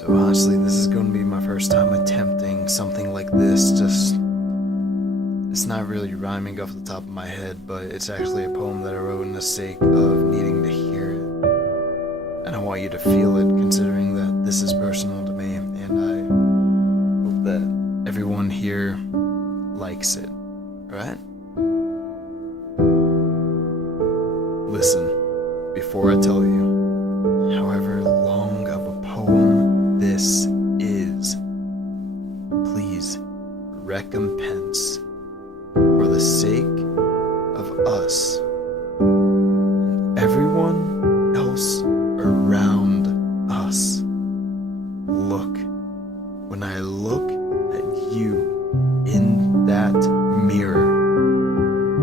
So honestly, this is going to be my first time attempting something like this. It's not really rhyming off the top of my head, but it's actually a poem that I wrote in the sake of needing to hear it. And I want you to feel it, considering that this is personal to me, and I hope that everyone here likes it. Alright? Listen, before I tell you, however long of a poem this is, please recompense for the sake of us and everyone else around us. Look, when I look at you in that mirror,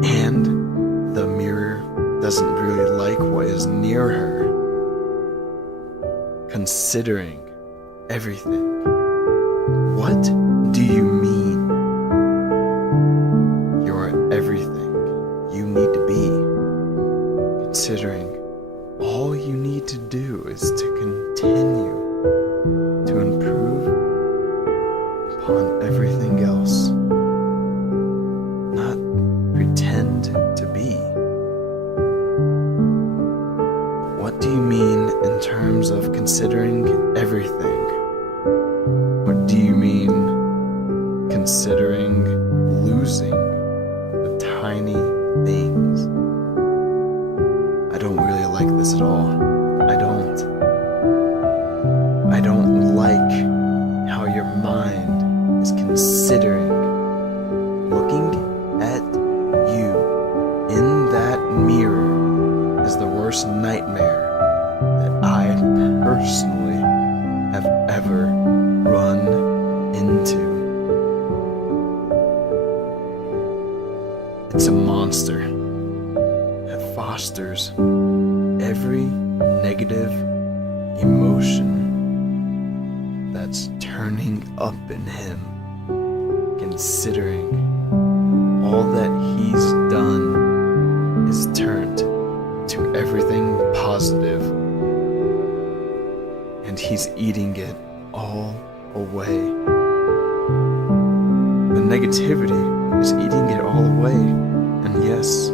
and the mirror doesn't really like what is near her, considering everything, what do you mean? You're everything you need to be, considering all you need to do is to continue to improve upon everything else, not pretend to be. What do you mean in terms of considering everything? What do you mean considering losing the tiny things? I don't really like this at all. I don't like how your mind is considering looking at you in that mirror is the worst nightmare that I personally have ever run into. It's a monster that fosters every negative emotion that's turning up in him, considering all that he's done is turned to everything positive, and he's eating it all away. The negativity is eating it all away, and yes,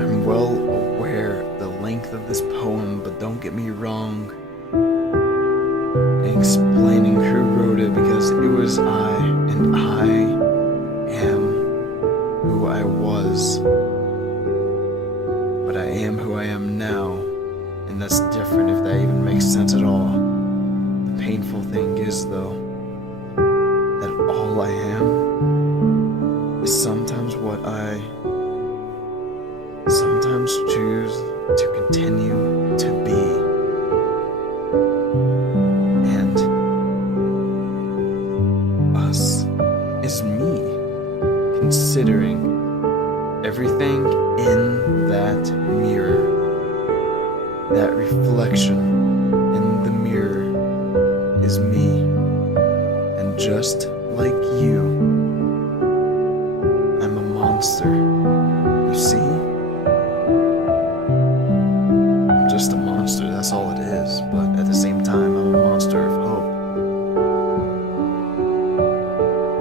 I'm well aware of the length of this poem, but don't get me wrong in explaining who wrote it, because it was I, and I am who I was. But I am who I am now, and that's different, if that even makes sense at all. The painful thing is, though, that all I am is sometimes what I sometimes choose to continue to be. And us is me, considering everything in that mirror. That reflection in the mirror is me. And just like you, I'm a monster. You see? I'm just a monster, that's all it is. But at the same time, I'm a monster of hope.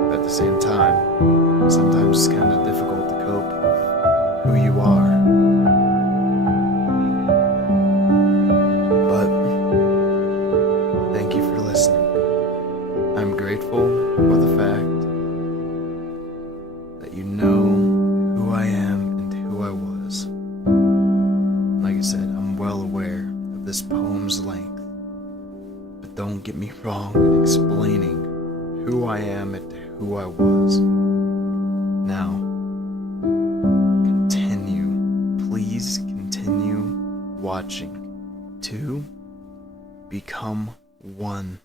But at the same time, sometimes it's kind of difficult to cope with who you are. But thank you for listening. I'm grateful for the fact that you know who I am and who I was. Like I said, I'm well aware of this poem's length, but don't get me wrong in explaining who I am and who I was. Now, please continue watching to become one.